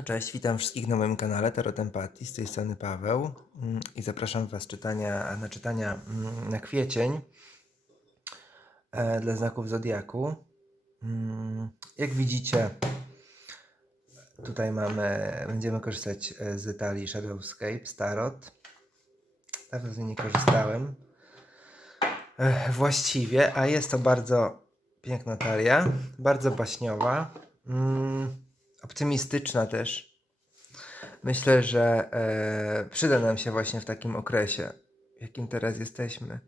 No cześć, witam wszystkich na moim kanale Tarot Empatii, z tej strony Paweł mm, i zapraszam Was czytania, na czytania mm, na kwiecień e, dla znaków Zodiaku. Mm, Jak widzicie, tutaj mamy, będziemy korzystać e, z talii Shadowscape, Tarot. Dawno z niej nie korzystałem. E, Właściwie, a jest to bardzo piękna talia, bardzo baśniowa. Optymistyczna też. Myślę, że e, przyda nam się właśnie w takim okresie, w jakim teraz jesteśmy.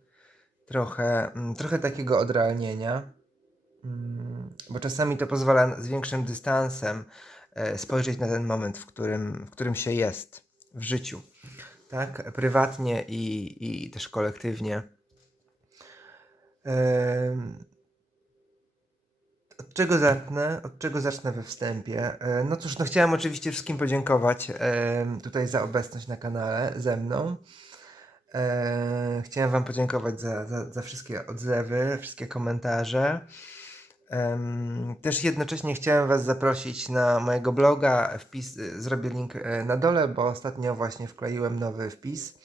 Trochę, mm, trochę takiego odrealnienia, mm, bo czasami to pozwala z większym dystansem e, spojrzeć na ten moment, w którym, w którym się jest w życiu. Tak, prywatnie i, i też kolektywnie. Em, od czego zacznę? Od czego zacznę we wstępie? E, No cóż, no chciałem oczywiście wszystkim podziękować e, tutaj za obecność na kanale ze mną. E, Chciałem Wam podziękować za, za, za wszystkie odzewy, wszystkie komentarze. Też jednocześnie chciałem Was zaprosić na mojego bloga. Wpis, zrobię link na dole, bo ostatnio właśnie wkleiłem nowy wpis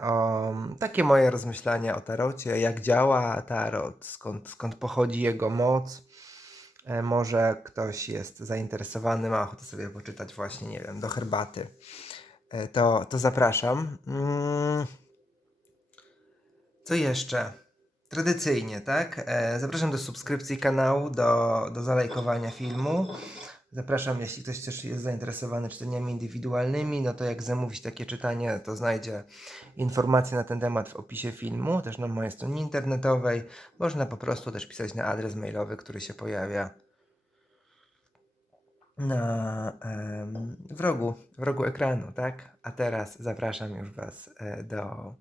o takie moje rozmyślania o tarocie, jak działa tarot, skąd, skąd pochodzi jego moc. E, Może ktoś jest zainteresowany, ma ochotę sobie poczytać właśnie, nie wiem, do herbaty. E, To, to zapraszam. Mm. Co jeszcze? Tradycyjnie, tak? E, Zapraszam do subskrypcji kanału, do, do zalajkowania filmu. Zapraszam, jeśli ktoś też jest zainteresowany czytaniami indywidualnymi, no to jak zamówić takie czytanie, to znajdzie informacje na ten temat w opisie filmu, też na mojej stronie internetowej. Można po prostu też pisać na adres mailowy, który się pojawia na em, w rogu, w rogu ekranu, tak? A teraz zapraszam już Was e, do,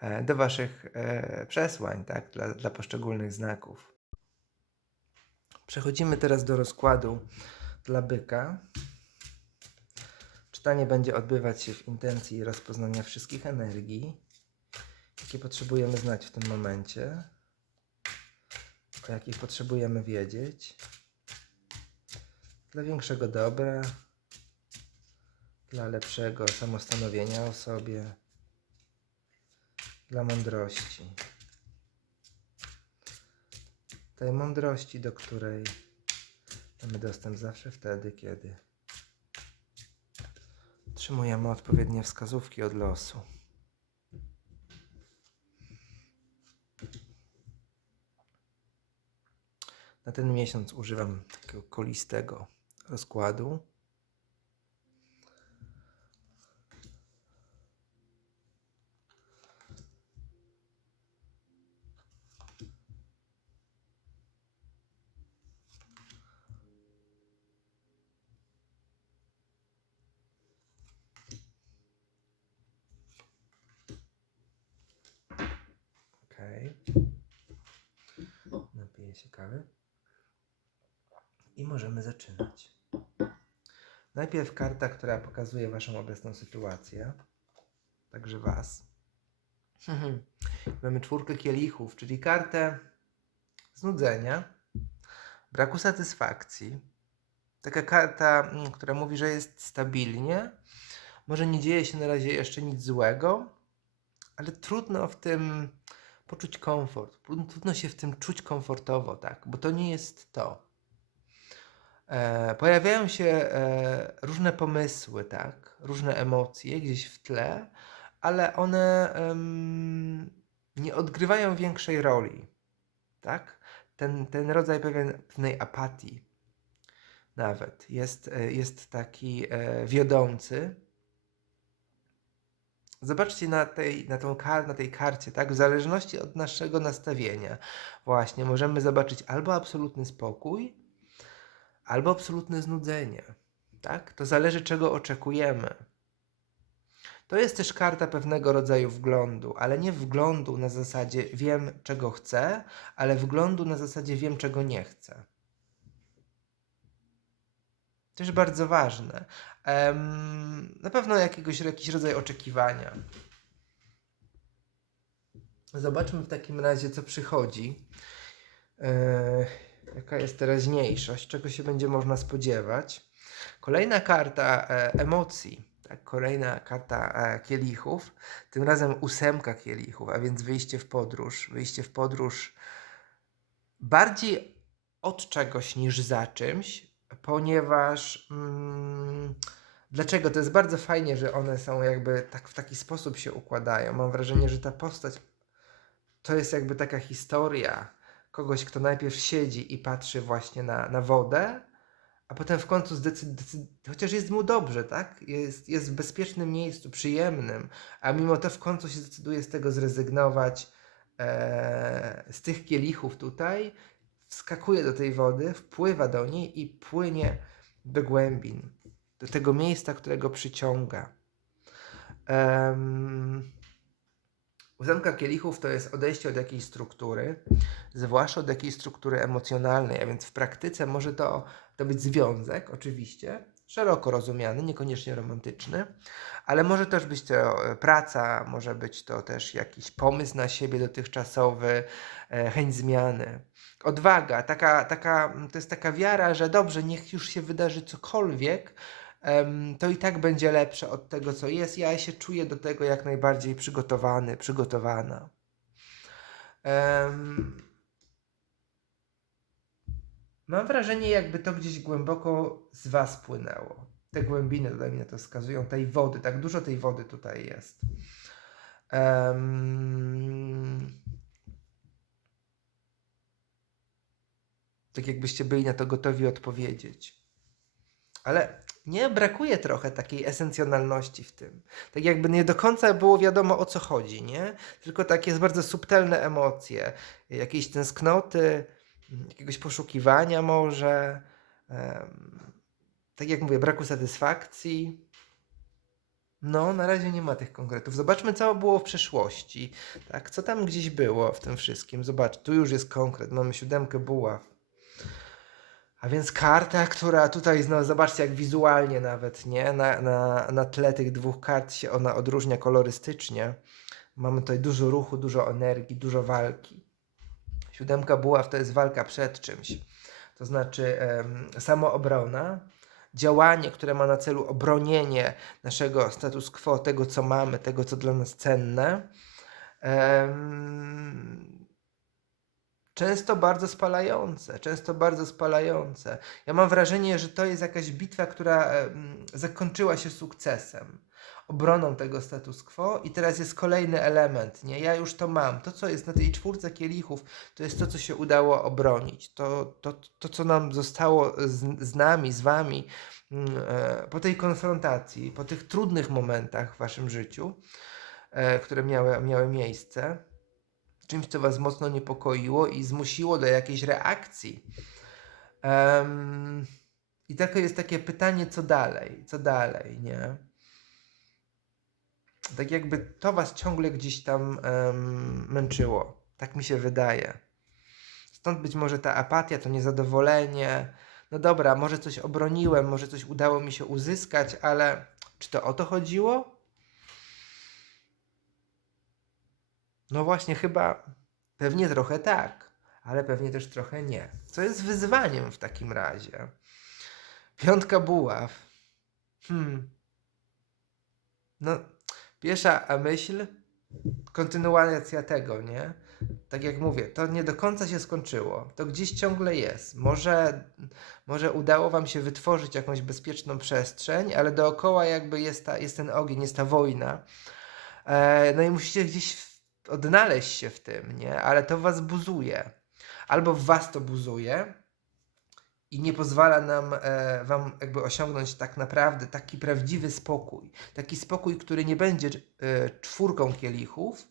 e, do Waszych e, przesłań, tak? Dla, dla poszczególnych znaków. Przechodzimy teraz do rozkładu dla byka. Czytanie będzie odbywać się w intencji rozpoznania wszystkich energii, jakie potrzebujemy znać w tym momencie, o jakich potrzebujemy wiedzieć, dla większego dobra, dla lepszego samostanowienia o sobie, dla mądrości. Tej mądrości, do której mamy dostęp zawsze wtedy, kiedy otrzymujemy odpowiednie wskazówki od losu. Na ten miesiąc używam takiego kolistego rozkładu. Napiję się kawy. I możemy zaczynać. Najpierw karta, która pokazuje Waszą obecną sytuację, także Was. Mamy czwórkę kielichów, czyli kartę znudzenia, braku satysfakcji. Taka karta, mm, która mówi, że jest stabilnie. Może nie dzieje się na razie jeszcze nic złego, ale trudno w tym poczuć komfort. Trudno się w tym czuć komfortowo, tak? Bo to nie jest to. E, pojawiają się e, różne pomysły, tak? Różne emocje gdzieś w tle, ale one nie odgrywają większej roli, tak? Ten, ten rodzaj pewnej apatii nawet jest, e, jest taki e, wiodący. Zobaczcie na tej, na, tą na tej karcie, tak? W zależności od naszego nastawienia, właśnie możemy zobaczyć albo absolutny spokój, albo absolutne znudzenie. Tak? To zależy, czego oczekujemy. To jest też karta pewnego rodzaju wglądu, ale nie wglądu na zasadzie wiem, czego chcę, ale wglądu na zasadzie wiem, czego nie chcę. Też bardzo ważne. Em, na pewno jakiegoś, jakiś rodzaj oczekiwania. Zobaczmy w takim razie, co przychodzi. E, jaka jest teraźniejszość, czego się będzie można spodziewać. Kolejna karta e, emocji, tak, kolejna karta e, kielichów, tym razem ósemka kielichów, a więc wyjście w podróż. Wyjście w podróż bardziej od czegoś niż za czymś, ponieważ. Mm, dlaczego? To jest bardzo fajnie, że one są jakby tak w taki sposób się układają. Mam wrażenie, że ta postać to jest jakby taka historia kogoś, kto najpierw siedzi i patrzy właśnie na, na wodę, a potem w końcu zdecyduje, chociaż jest mu dobrze, tak? Jest, jest w bezpiecznym miejscu, przyjemnym, a mimo to w końcu się zdecyduje z tego zrezygnować, e, z tych kielichów tutaj, wskakuje do tej wody, wpływa do niej i płynie do głębin, do tego miejsca, którego przyciąga. Ósemka kielichów to jest odejście od jakiejś struktury, zwłaszcza od jakiejś struktury emocjonalnej, a więc w praktyce może to, to być związek, oczywiście, szeroko rozumiany, niekoniecznie romantyczny, ale może też być to e, praca, może być to też jakiś pomysł na siebie dotychczasowy, e, chęć zmiany. Odwaga, taka, taka, to jest taka wiara, że dobrze, niech już się wydarzy cokolwiek, to i tak będzie lepsze od tego, co jest. Ja się czuję do tego jak najbardziej przygotowany, przygotowana. Mam wrażenie, jakby to gdzieś głęboko z Was płynęło. Te głębiny tutaj na to wskazują, tej wody, tak dużo tej wody tutaj jest. Em, tak jakbyście byli na to gotowi odpowiedzieć. Ale nie brakuje trochę takiej esencjonalności w tym. Tak jakby nie do końca było wiadomo o co chodzi, nie? Tylko takie bardzo subtelne emocje, jakieś tęsknoty, jakiegoś poszukiwania może. tak jak mówię, braku satysfakcji. No, na razie nie ma tych konkretów. Zobaczmy, co było w przeszłości. Tak, co tam gdzieś było w tym wszystkim. Zobacz, tu już jest konkret. Mamy siódemkę buław. A więc karta, która tutaj, no zobaczcie jak wizualnie nawet, nie? Na, na, na tle tych dwóch kart się ona odróżnia kolorystycznie. Mamy tutaj dużo ruchu, dużo energii, dużo walki. Siódemka buław to jest walka przed czymś. To znaczy em, samoobrona, działanie, które ma na celu obronienie naszego status quo, tego co mamy, tego co dla nas cenne. Em, często bardzo spalające, często bardzo spalające. Ja mam wrażenie, że to jest jakaś bitwa, która em, zakończyła się sukcesem, obroną tego status quo i teraz jest kolejny element, nie? Ja już to mam. To, co jest na tej czwórce kielichów, to jest to, co się udało obronić. To, to, to co nam zostało z, z nami, z wami mm, e, po tej konfrontacji, po tych trudnych momentach w waszym życiu, e, które miały, miały miejsce czymś, co Was mocno niepokoiło i zmusiło do jakiejś reakcji. Em, I takie jest takie pytanie, co dalej? Co dalej, nie? Tak jakby to Was ciągle gdzieś tam em, męczyło. Tak mi się wydaje. Stąd być może ta apatia, to niezadowolenie. No dobra, może coś obroniłem, może coś udało mi się uzyskać, ale czy to o to chodziło? No właśnie, chyba pewnie trochę tak, ale pewnie też trochę nie. Co jest wyzwaniem w takim razie? Piątka buław. Hmm. No, pierwsza myśl, kontynuacja tego, nie? Tak jak mówię, to nie do końca się skończyło. To gdzieś ciągle jest. Może, może udało Wam się wytworzyć jakąś bezpieczną przestrzeń, ale dookoła jakby jest, ta, jest ten ogień, jest ta wojna. E, no i musicie gdzieś odnaleźć się w tym, nie? Ale to was buzuje. Albo w was to buzuje i nie pozwala nam, e, wam jakby osiągnąć tak naprawdę taki prawdziwy spokój. Taki spokój, który nie będzie e, czwórką kielichów,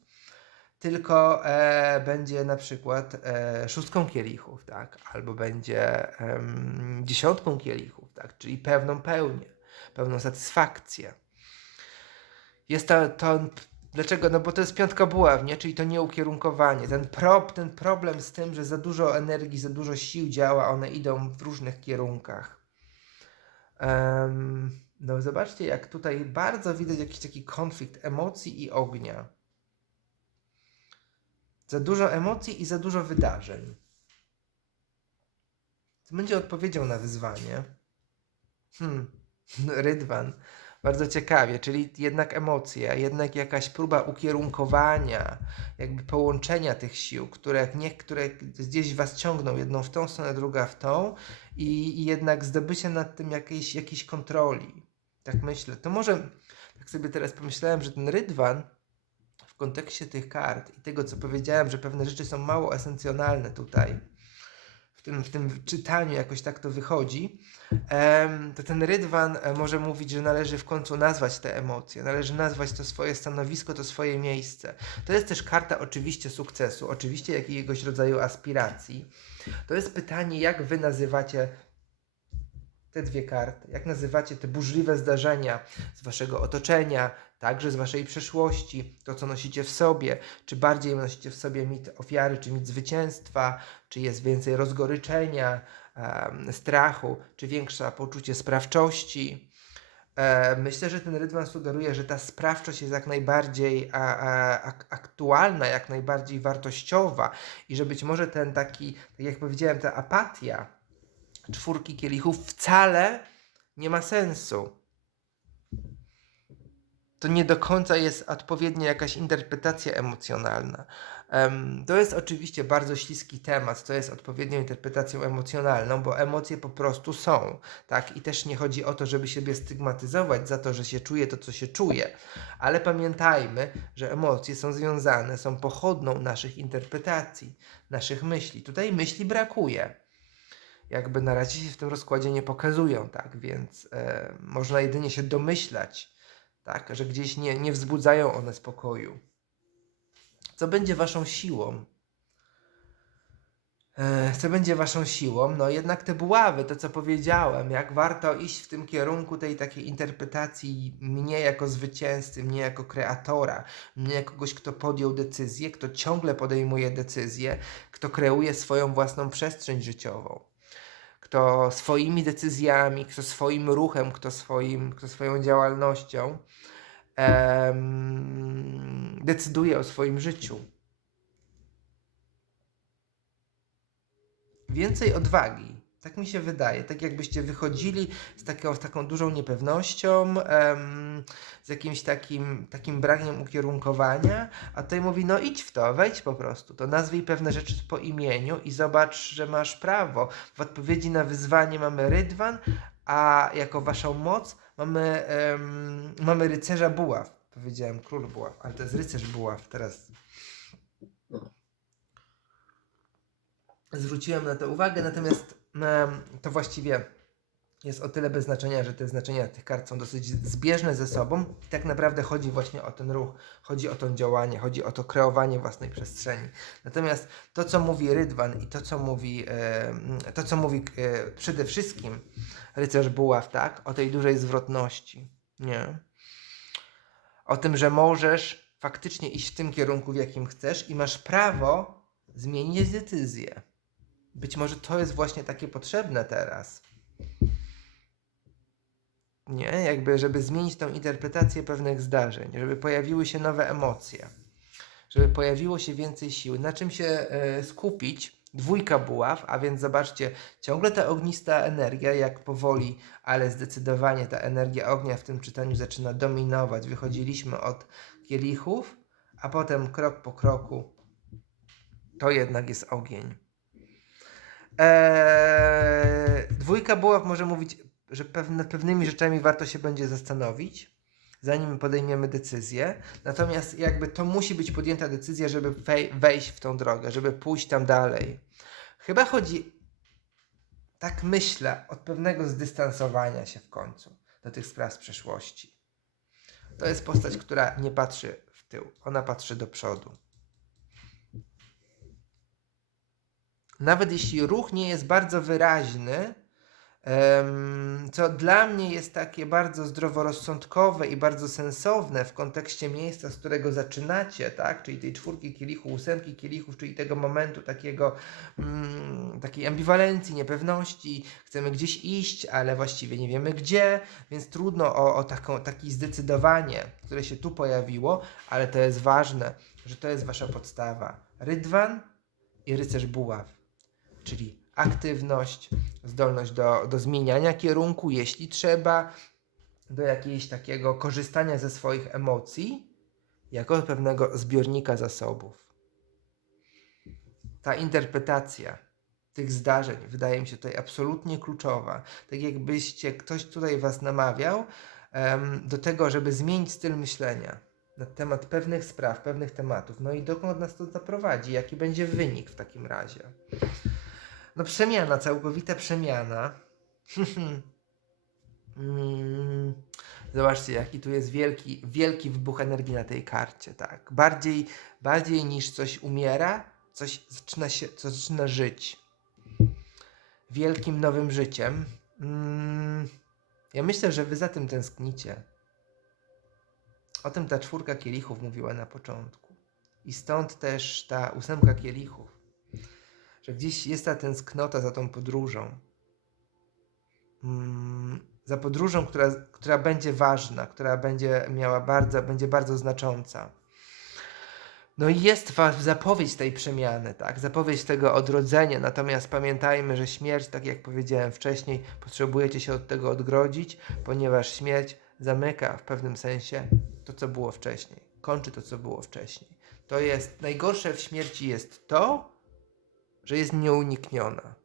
tylko e, będzie na przykład e, szóstką kielichów, tak? Albo będzie em, dziesiątką kielichów, tak? Czyli pełną pełnię, pełną satysfakcję. Jest to, to Dlaczego? No bo to jest piątka buław, nie? Czyli to nieukierunkowanie. Ten, pro, ten problem z tym, że za dużo energii, za dużo sił działa, one idą w różnych kierunkach. Em, no zobaczcie, jak tutaj bardzo widać jakiś taki konflikt emocji i ognia. Za dużo emocji i za dużo wydarzeń. To będzie odpowiedzią na wyzwanie. Hmm, Rydwan. Bardzo ciekawie, czyli jednak emocje, jednak jakaś próba ukierunkowania, jakby połączenia tych sił, które niektóre gdzieś was ciągną, jedną w tą stronę, druga w tą, i, i jednak zdobycie nad tym jakiejś, jakiejś kontroli. Tak myślę. To może, tak sobie teraz pomyślałem, że ten Rydwan w kontekście tych kart i tego, co powiedziałem, że pewne rzeczy są mało esencjonalne tutaj, w tym, w tym czytaniu jakoś tak to wychodzi, to ten Rydwan e, może mówić, że należy w końcu nazwać te emocje, należy nazwać to swoje stanowisko, to swoje miejsce. To jest też karta oczywiście sukcesu, oczywiście jakiegoś rodzaju aspiracji. To jest pytanie, jak wy nazywacie te dwie karty, jak nazywacie te burzliwe zdarzenia z waszego otoczenia, także z waszej przeszłości, to co nosicie w sobie, czy bardziej nosicie w sobie mit ofiary, czy mit zwycięstwa, czy jest więcej rozgoryczenia, em, strachu, czy większe poczucie sprawczości. E, Myślę, że ten rydwan sugeruje, że ta sprawczość jest jak najbardziej aktualna, jak najbardziej wartościowa. I że być może ten taki, tak jak powiedziałem, ta apatia czwórki kielichów wcale nie ma sensu. To nie do końca jest odpowiednia jakaś interpretacja emocjonalna. Em, to jest oczywiście bardzo śliski temat, to jest odpowiednią interpretacją emocjonalną, bo emocje po prostu są, tak? I też nie chodzi o to, żeby siebie stygmatyzować za to, że się czuje to, co się czuje, ale pamiętajmy, że emocje są związane, są pochodną naszych interpretacji, naszych myśli. Tutaj myśli brakuje jakby na razie się w tym rozkładzie nie pokazują, tak? Więc e, można jedynie się domyślać, tak? Że gdzieś nie, nie wzbudzają one spokoju. Co będzie waszą siłą? E, co będzie waszą siłą? No jednak te buławy, to co powiedziałem, jak warto iść w tym kierunku tej takiej interpretacji mnie jako zwycięzcy, mnie jako kreatora, mnie jako kogoś, kto podjął decyzję, kto ciągle podejmuje decyzje, kto kreuje swoją własną przestrzeń życiową kto swoimi decyzjami, kto swoim ruchem, kto, swoim, kto swoją działalnością em, decyduje o swoim życiu. Więcej odwagi. Tak mi się wydaje. Tak jakbyście wychodzili z, taką, z taką dużą niepewnością, em, z jakimś takim, takim brakiem ukierunkowania, a tutaj mówi, no idź w to, wejdź po prostu, to nazwij pewne rzeczy po imieniu i zobacz, że masz prawo. W odpowiedzi na wyzwanie mamy rydwan, a jako waszą moc mamy, em, mamy rycerza buław. Powiedziałem król buław, ale to jest rycerz buław. Teraz zwróciłem na to uwagę, natomiast to właściwie jest o tyle bez znaczenia, że te znaczenia tych kart są dosyć zbieżne ze sobą i tak naprawdę chodzi właśnie o ten ruch, chodzi o to działanie, chodzi o to kreowanie własnej przestrzeni. Natomiast to, co mówi Rydwan i to, co mówi, to, co mówi e, przede wszystkim rycerz Buław, tak, o tej dużej zwrotności, nie? O tym, że możesz faktycznie iść w tym kierunku, w jakim chcesz i masz prawo zmienić decyzję. Być może to jest właśnie takie potrzebne teraz. Nie, jakby, żeby zmienić tą interpretację pewnych zdarzeń, żeby pojawiły się nowe emocje, żeby pojawiło się więcej siły. Na czym się e, skupić? Dwójka buław, a więc zobaczcie, ciągle ta ognista energia, jak powoli, ale zdecydowanie ta energia ognia w tym czytaniu zaczyna dominować. Wychodziliśmy od kielichów, a potem krok po kroku to jednak jest ogień. Eee, dwójka buław może mówić, że pewne, pewnymi rzeczami warto się będzie zastanowić, zanim podejmiemy decyzję. Natomiast jakby to musi być podjęta decyzja, żeby wej- wejść w tą drogę, żeby pójść tam dalej. Chyba chodzi, tak myślę, od pewnego zdystansowania się w końcu do tych spraw z przeszłości. To jest postać, która nie patrzy w tył, ona patrzy do przodu. Nawet jeśli ruch nie jest bardzo wyraźny, co dla mnie jest takie bardzo zdroworozsądkowe i bardzo sensowne w kontekście miejsca, z którego zaczynacie, tak? czyli tej czwórki kielichów, ósemki kielichów, czyli tego momentu takiego, mm, takiej ambiwalencji, niepewności, chcemy gdzieś iść, ale właściwie nie wiemy gdzie, więc trudno o, o taką, takie zdecydowanie, które się tu pojawiło, ale to jest ważne, że to jest wasza podstawa. Rydwan i rycerz buław czyli aktywność, zdolność do, do zmieniania kierunku, jeśli trzeba, do jakiegoś takiego korzystania ze swoich emocji jako pewnego zbiornika zasobów. Ta interpretacja tych zdarzeń wydaje mi się tutaj absolutnie kluczowa. Tak jakbyście ktoś tutaj was namawiał em, do tego, żeby zmienić styl myślenia na temat pewnych spraw, pewnych tematów. No i dokąd nas to zaprowadzi? Jaki będzie wynik w takim razie? No przemiana, całkowita przemiana. Mm, Zobaczcie, jaki tu jest wielki, wielki wybuch energii na tej karcie, tak. Bardziej, bardziej niż coś umiera, coś zaczyna się, coś zaczyna żyć. Wielkim nowym życiem. Mm, Ja myślę, że wy za tym tęsknicie. O tym ta czwórka kielichów mówiła na początku. I stąd też ta ósemka kielichów. Że gdzieś jest ta tęsknota za tą podróżą. Mm, za podróżą, która, która będzie ważna, która będzie miała bardzo, będzie bardzo znacząca. No i jest zapowiedź tej przemiany, tak? Zapowiedź tego odrodzenia. Natomiast pamiętajmy, że śmierć, tak jak powiedziałem wcześniej, potrzebujecie się od tego odgrodzić, ponieważ śmierć zamyka w pewnym sensie to, co było wcześniej. Kończy to, co było wcześniej. To jest najgorsze w śmierci jest to, że jest nieunikniona.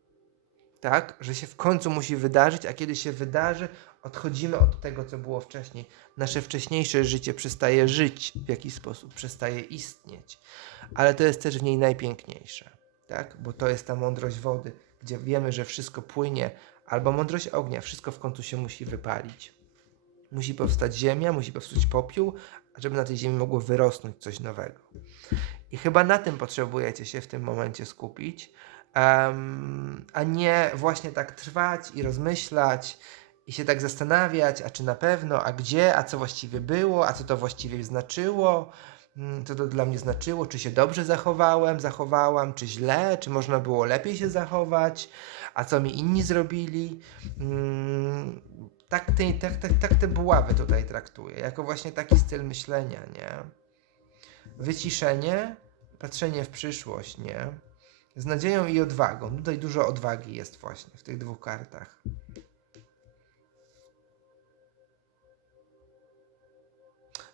Tak, że się w końcu musi wydarzyć, a kiedy się wydarzy, odchodzimy od tego, co było wcześniej. Nasze wcześniejsze życie przestaje żyć w jakiś sposób, przestaje istnieć. Ale to jest też w niej najpiękniejsze, tak? Bo to jest ta mądrość wody, gdzie wiemy, że wszystko płynie, albo mądrość ognia, wszystko w końcu się musi wypalić. Musi powstać ziemia, musi powstać popiół, żeby na tej ziemi mogło wyrosnąć coś nowego. I chyba na tym potrzebujecie się w tym momencie skupić, em, a nie właśnie tak trwać i rozmyślać i się tak zastanawiać, a czy na pewno, a gdzie, a co właściwie było, a co to właściwie znaczyło, mm, co to dla mnie znaczyło, czy się dobrze zachowałem, zachowałam, czy źle, czy można było lepiej się zachować, a co mi inni zrobili. Mm, Tak te, tak, tak, tak te buławy tutaj traktuję, jako właśnie taki styl myślenia, nie? Wyciszenie, patrzenie w przyszłość, nie? Z nadzieją i odwagą. Tutaj dużo odwagi jest właśnie w tych dwóch kartach.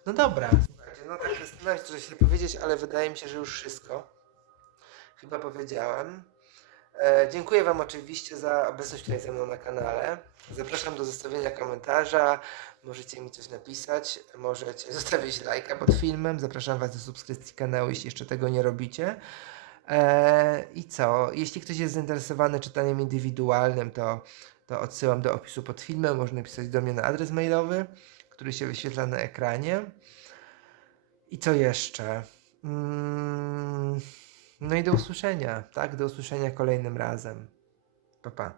No dobra, słuchajcie, no tak zastanawiam się, co się powiedzieć, ale wydaje mi się, że już wszystko chyba powiedziałem. E, dziękuję Wam oczywiście za obecność tutaj ze mną na kanale. Zapraszam do zostawienia komentarza. Możecie mi coś napisać, możecie zostawić lajka pod filmem. Zapraszam Was do subskrypcji kanału, jeśli jeszcze tego nie robicie. E, I co? Jeśli ktoś jest zainteresowany czytaniem indywidualnym, to, to odsyłam do opisu pod filmem. Można napisać do mnie na adres mailowy, który się wyświetla na ekranie. I co jeszcze? Mm, no i do usłyszenia, tak? Do usłyszenia kolejnym razem. Pa, pa.